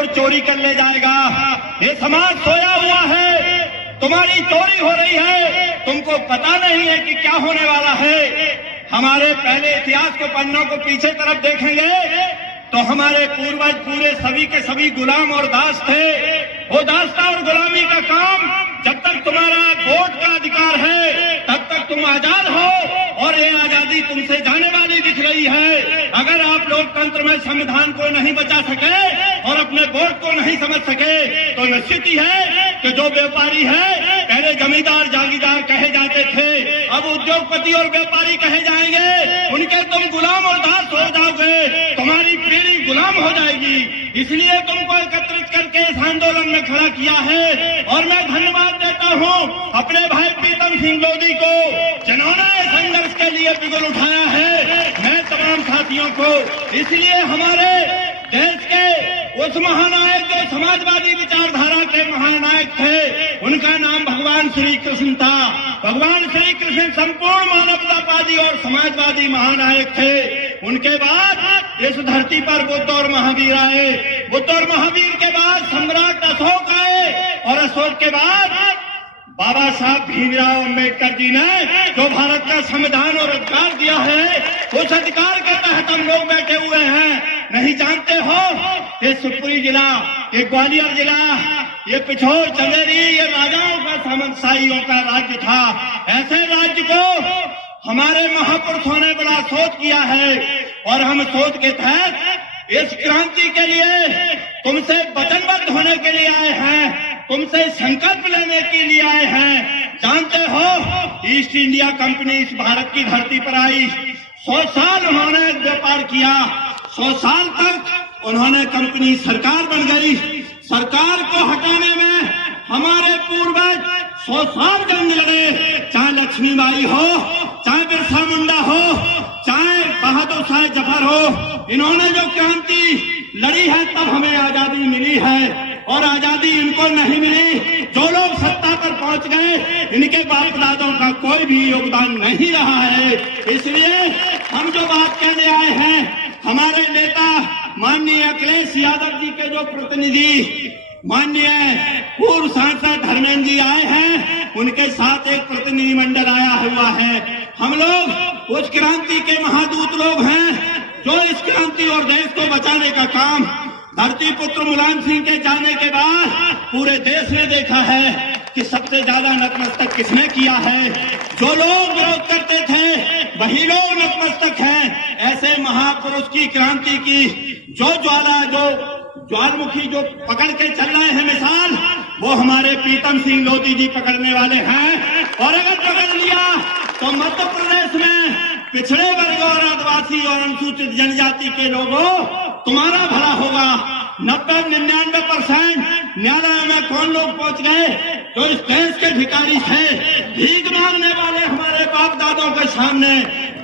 Vote चोरी कर ले जाएगा। ये समाज सोया हुआ है, तुम्हारी चोरी हो रही है, तुमको पता नहीं है कि क्या होने वाला है। हमारे पहले इतिहास को पन्नों को पीछे तरफ देखेंगे तो हमारे पूर्वज पूरे सभी के सभी गुलाम और दास थे। वो दास्ता और गुलामी का काम, जब तक तुम्हारा वोट का अधिकार है तब तक तुम आजाद हो, और ये आजादी तुमसे जाने वाली दिख रही है। अगर आप लोकतंत्र में संविधान को नहीं बचा सके और अपने वोट को नहीं समझ सके तो निश्चित ही है कि जो व्यापारी है, पहले जमींदार जागीरदार कहे जाते थे, अब उद्योगपति और व्यापारी कहे जाएंगे, उनके तुम गुलाम और दास हो जाओगे, तुम्हारी पीढ़ी गुलाम हो जाएगी। इसलिए तुमको एकत्रित करके इस आंदोलन में खड़ा किया है, और मैं धन्यवाद देता हूं अपने भाई प्रीतम सिंह लोधी को, जिन्होंने संघर्ष के लिए बिगुल उठाया है, मैं तमाम साथियों को। इसलिए हमारे देश के उस महानायक जो समाजवादी विचारधारा के महानायक थे, उनका नाम भगवान श्री कृष्ण था। भगवान श्री कृष्ण संपूर्ण मानवतावादी और समाजवादी महानायक थे। उनके बाद इस धरती पर बुद्ध और महावीर आए, बुद्ध और महावीर के बाद सम्राट अशोक आए, और अशोक के बाद बाबा साहब भीमराव अम्बेडकर जी ने जो भारत का संविधान और अधिकार दिया है, उस अधिकार के तहत हम लोग बैठे हुए हैं। नहीं जानते हो, ये शिवपुरी जिला, ये ग्वालियर जिला, ये पिछोर चंदेरी, ये राजाओं का सामंतशाहियों का राज्य था। ऐसे राज्य को हमारे महापुरुषों ने बड़ा सोच किया है, और हम सोच के तहत इस क्रांति के लिए तुमसे वचनबद्ध होने के लिए आए हैं, तुमसे संकल्प लेने के लिए आए हैं। जानते हो, ईस्ट इंडिया कंपनी इस भारत की धरती पर आई, 100 साल उन्होंने व्यापार किया, 100 साल तक उन्होंने कंपनी सरकार बन गई। सरकार को हटाने में हमारे पूर्वज 100 साल जंग लड़े, चाहे लक्ष्मीबाई हो, चाहे बिरसा मुंडा हो, चाहे बहादुर शाह जफर हो। इन्होंने जो क्रांति लड़ी है, तब हमें आजादी मिली है, और आजादी इनको नहीं मिली। जो लोग सत्ता पर पहुंच गए, इनके बाप दादों का कोई भी योगदान नहीं रहा है। इसलिए हम जो बात कहने आए हैं, हमारे नेता माननीय अखिलेश यादव जी के जो प्रतिनिधि माननीय पूर्व सांसद धर्मेंद्र जी आए हैं, उनके साथ एक प्रतिनिधि मंडल आया हुआ है। हम लोग उस क्रांति के महादूत लोग हैं जो इस क्रांति और देश को बचाने का काम धरती पुत्र मुलायम सिंह के जाने के बाद पूरे देश ने देखा है कि सबसे ज्यादा नतमस्तक किसने किया है। जो लोग विरोध करते थे वही लोग नतमस्तक हैं। ऐसे महापुरुष की क्रांति की जो ज्वाला, जो ज्वालमुखी जो पकड़ के चल रहे हैं मिसाल, वो हमारे प्रीतम सिंह लोधी जी पकड़ने वाले हैं। और अगर पकड़ लिया तो मध्य प्रदेश में पिछड़े वर्ग और आदिवासी और अनुसूचित जनजाति के लोगों, तुम्हारा भला होगा। 90-99% न्यायालय में कौन लोग पहुंच गए जो इस देश के भिखारी थे, भीख मांगने वाले हमारे बाप दादों के सामने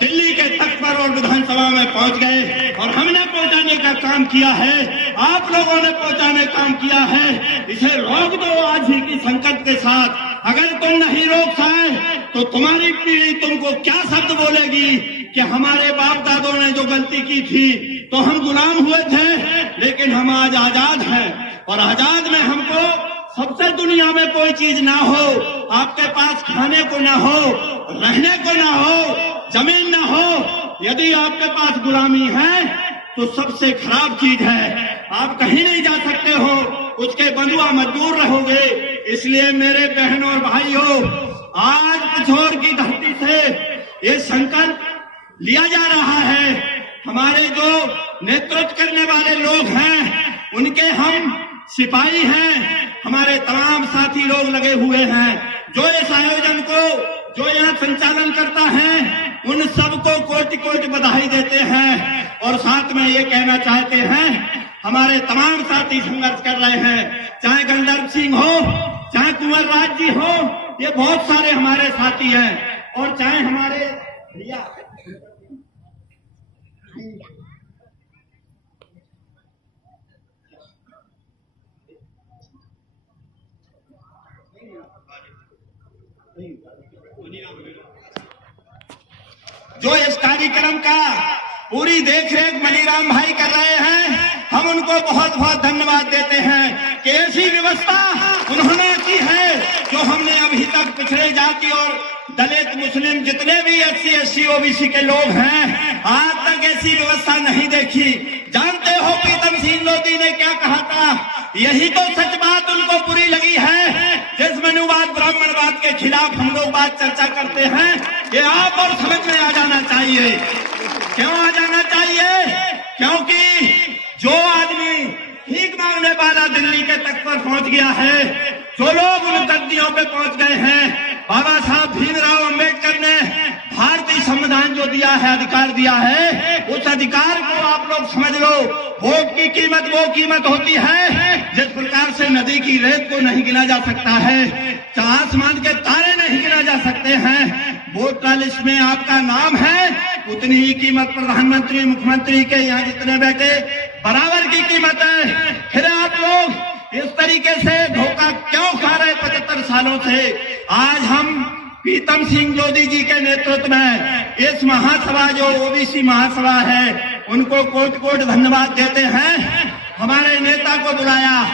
दिल्ली के तख्त पर और विधानसभा में पहुंच गए, और हमने पहुंचाने का काम किया है, आप लोगों ने पहुंचाने काम किया है। इसे रोक दो आज ही की संकल्प के साथ। अगर तुम नहीं रोक पाए तो तुम्हारी पीढ़ी तुमको क्या शब्द बोलेगी कि हमारे बाप दादों ने जो गलती की थी, तो हम गुलाम हुए थे, लेकिन हम आज आजाद हैं। और आजाद में हमको सबसे दुनिया में कोई चीज ना हो, आपके पास खाने को ना हो, रहने को ना हो, जमीन ना हो। यदि आपके पास गुलामी है तो सबसे खराब चीज है, आप कहीं नहीं जा सकते हो, उसके बंधुआ मजदूर रहोगे। इसलिए मेरे बहनों और भाइयों, आज पिछोर की धरती से ये संकल्प लिया जा रहा है। हमारे जो नेतृत्व करने वाले लोग हैं, उनके हम सिपाही हैं, हमारे तमाम साथी लोग लगे हुए हैं। जो इस आयोजन को, जो यहाँ संचालन करता है, उन सबको कोटि कोटि बधाई देते हैं। और साथ में ये कहना चाहते हैं, हमारे तमाम साथी संघर्ष कर रहे हैं, चाहे गंधर्व सिंह हो, चाहे कुंवर राज जी हो, ये बहुत सारे हमारे साथी हैं, और चाहे हमारे भैया जो इस कार्यक्रम का पूरी देखरेख मनीराम भाई कर रहे हैं। हम उनको बहुत बहुत धन्यवाद देते हैं कि ऐसी व्यवस्था उन्होंने की है जो हमने अभी तक पिछड़े जाति और दलित मुस्लिम जितने भी SC OBC के लोग हैं आज तक ऐसी व्यवस्था नहीं देखी। जानते हो प्रीतम सिंह लोधी ने क्या कहा था? यही तो सच बात उनको बुरी लगी है जिस मनुवाद ब्राह्मणवाद के खिलाफ हम लोग बात चर्चा करते हैं। ये आप और समझ में आ जाना चाहिए। क्यों आ जाना चाहिए? क्योंकि जो आदमी भीख मांगने वाला दिल्ली के तक पर पहुंच गया है, जो लोग उन गद्दियों पे पहुंच गए हैं, बाबा साहब भीमराव अंबेडकर ने भारतीय संविधान जो दिया है, अधिकार दिया है, उस अधिकार को आप लोग समझ लो। वोट की कीमत वो कीमत होती है जिस प्रकार से नदी की रेत को नहीं गिना जा सकता है, आसमान के तारे नहीं गिना जा सकते हैं। वोट का लिस्ट में आपका नाम है, उतनी ही कीमत प्रधानमंत्री मुख्यमंत्री के यहाँ जितने बैठे बराबर की कीमत है। फिर आप लोग इस तरीके से धोखा क्यों खा रहे 75 सालों से? आज हम प्रीतम सिंह लोधी जी के नेतृत्व में इस महासभा जो OBC महासभा है उनको कोट कोट धन्यवाद देते हैं। हमारे नेता को बुलाया,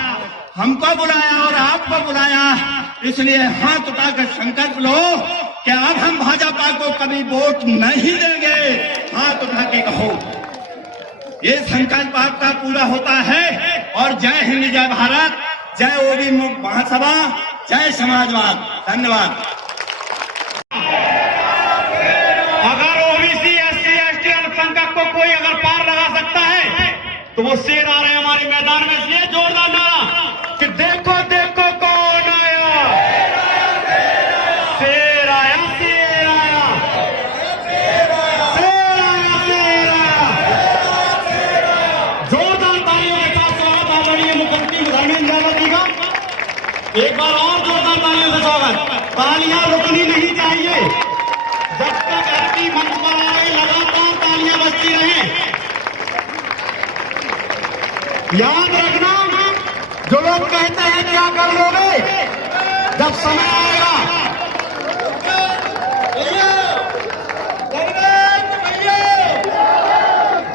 हमको बुलाया और आपको बुलाया, इसलिए हाथ उठाकर संकल्प लो कि अब हम भाजपा को कभी वोट नहीं देंगे। हाथ उठा के कहो, ये संकल्प आपका पूरा होता है। और जय हिंद, जय भारत, जय OBC महासभा, जय समाजवाद। धन्यवाद। अगर OBC SC ST अल्पसंख्यक को कोई अगर पार लगा सकता है तो वो शेर आ रहे हैं हमारे मैदान में। इसलिए जोरदार नारा कि देखो देखो कौन आया, शेर आया, शेर आया, शेर आया, शेर आया। जोरदार तालियों के साथ स्वागत आदरणीय मुख्यमंत्री धर्मेंद्र यादव जी का। एक बार और जोरदार तालियों से स्वागत। तालियां रुकनी नहीं चाहिए, जब तक एमपी मंच पर आए लगातार तालियां बजती रहें। याद रखना, जो लोग कहते हैं क्या कर लोगे, जब समय आएगा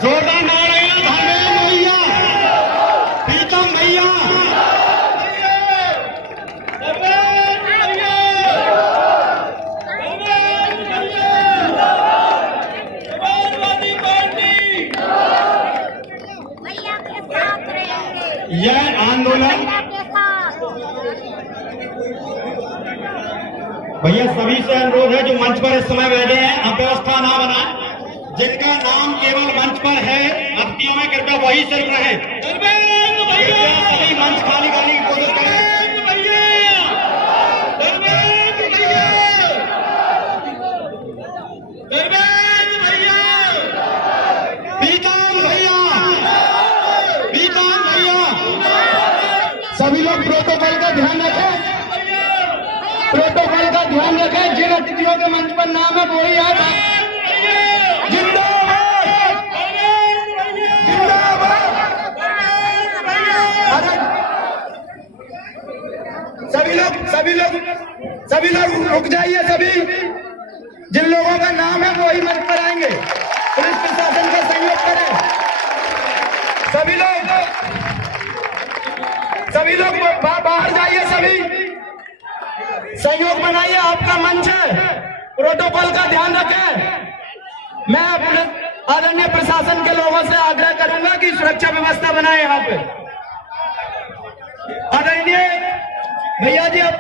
जोरदार नारे धर्मेंद्र भैया, प्रीतम भैया, यह आंदोलन भैया सभी से अनुरोध है जो मंच पर इस समय बैठे हैं, अब व्यवस्था ना बनाए। जिनका नाम केवल मंच पर है अतिथियों में कृपया वही सिर्फ रहे। सभी मंच खाली करने की कोशिश करें। सभी लोग प्रोटोकॉल का ध्यान रखें, प्रोटोकॉल का ध्यान रखें। जिन अतिथियों के मंच पर नाम है वो ही आए। जिंदाबाद, जिंदाबाद। सभी लोग रुक जाइए। सभी जिन लोगों का नाम है वो ही मंच पर आएंगे। पुलिस प्रशासन का सहयोग करें। सभी लोग बाहर जाइए। सभी सहयोग बनाइए, आपका मंच है। प्रोटोकॉल का ध्यान रखें। मैं अपने आदरणीय प्रशासन के लोगों से आग्रह करूंगा कि सुरक्षा व्यवस्था बनाए यहाँ पे। आदरणीय भैया जी, आप